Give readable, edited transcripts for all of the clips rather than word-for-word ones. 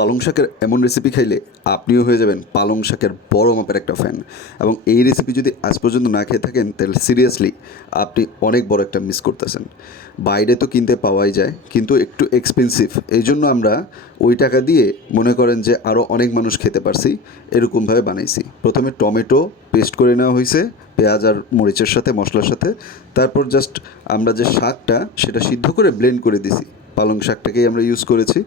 পালং শাকের এমন রেসিপি খাইলে আপনিও হয়ে যাবেন পালং শাকের বড় মাপের একটা ফ্যান। এবং এই রেসিপি যদি আজ পর্যন্ত না খেয়ে থাকেন তাহলে সিরিয়াসলি আপনি অনেক বড় একটা মিস করতেছেন। বাইরে তো কিনতে পাওয়াই যায়, কিন্তু একটু এক্সপেন্সিভ। এই জন্য আমরা ওই টাকা দিয়ে মনে করেন যে আরও অনেক মানুষ খেতে পারছি এরকমভাবে বানাইছি। প্রথমে টমেটো পেস্ট করে নেওয়া হয়েছে পেঁয়াজ আর মরিচের সাথে, মশলার সাথে। তারপর জাস্ট আমরা যে শাকটা সেটা সিদ্ধ করে ব্লেন্ড করে দিছি, পালং শাকটাকেই আমরা ইউজ করেছি।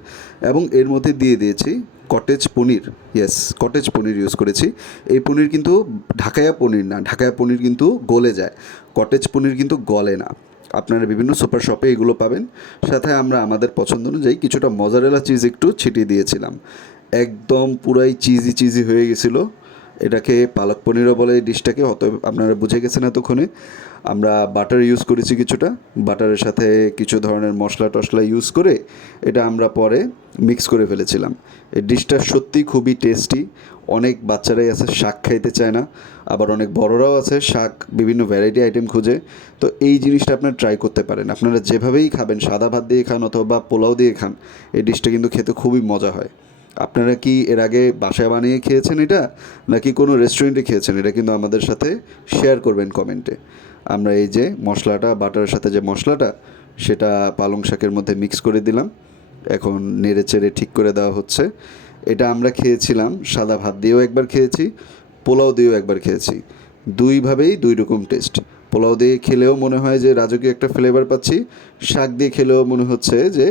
এবং এর মধ্যে দিয়ে দিয়েছি কটেজ পনির। ইয়েস, কটেজ পনির ইউজ করেছি। এই পনির কিন্তু ঢাকায়া পনির না, ঢাকায়া পনির কিন্তু গলে যায়, কটেজ পনির কিন্তু গলে না। আপনারা বিভিন্ন সুপার শপে এগুলো পাবেন। সাথে আমরা আমাদের পছন্দ অনুযায়ী কিছুটা মজারেলা চিজ একটু ছিটিয়ে দিয়েছিলাম। একদম পুরাই চিজি চিজি হয়ে গেছিলো। এটাকে পালক পনিরও বলে এই ডিশটাকে, অতএব আপনারা বুঝে গেছেন এতক্ষণে। আমরা বাটার ইউজ করেছি কিছুটা, বাটারের সাথে কিছু ধরনের মশলা টশলা ইউজ করে এটা আমরা পরে মিক্স করে ফেলেছিলাম। এই ডিশটা সত্যি খুবই টেস্টি। অনেক বাচ্চারাই আছে শাক খাইতে চায় না, আবার অনেক বড়রাও আছে শাক বিভিন্ন ভ্যারাইটি আইটেম খুঁজে। তো এই জিনিসটা আপনারা ট্রাই করতে পারেন। আপনারা যেভাবেই খাবেন, সাদা ভাত দিয়ে খান অথবা পোলাও দিয়ে খান, এই ডিশটা কিন্তু খেতে খুবই মজা হয়। আপনারা কি এর আগে বাসায় বানিয়ে খেয়েছেন এটা, নাকি কোনো রেস্টুরেন্টে খেয়েছেন, এটা কিন্তু আমাদের সাথে শেয়ার করবেন কমেন্টে। আমরা এই যে মশলাটা, বাটারের সাথে যে মশলাটা, সেটা পালং শাকের মধ্যে মিক্স করে দিলাম। এখন নেড়ে চেড়ে ঠিক করে দেওয়া হচ্ছে। এটা আমরা খেয়েছিলাম সাদা ভাত দিয়েও একবার খেয়েছি, পোলাও দিয়েও একবার খেয়েছি। দুইভাবেই দুই রকম টেস্ট। পোলাও দিয়ে খেলেও মনে হয় যে রাজকীয় একটা ফ্লেভার পাচ্ছি, শাক দিয়ে খেলেও মনে হচ্ছে যে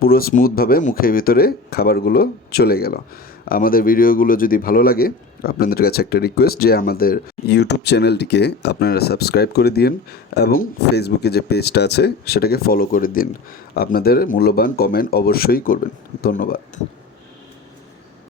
পুরো স্মুথভাবে মুখের ভিতরে খাবারগুলো চলে গেল। আমাদের ভিডিওগুলো যদি ভালো লাগে, আপনাদের কাছে একটা রিকোয়েস্ট যে আমাদের ইউটিউব চ্যানেলটিকে আপনারা সাবস্ক্রাইব করে দিন এবং ফেসবুকে যে পেজটা আছে সেটাকে ফলো করে দিন। আপনাদের মূল্যবান কমেন্ট অবশ্যই করবেন। ধন্যবাদ।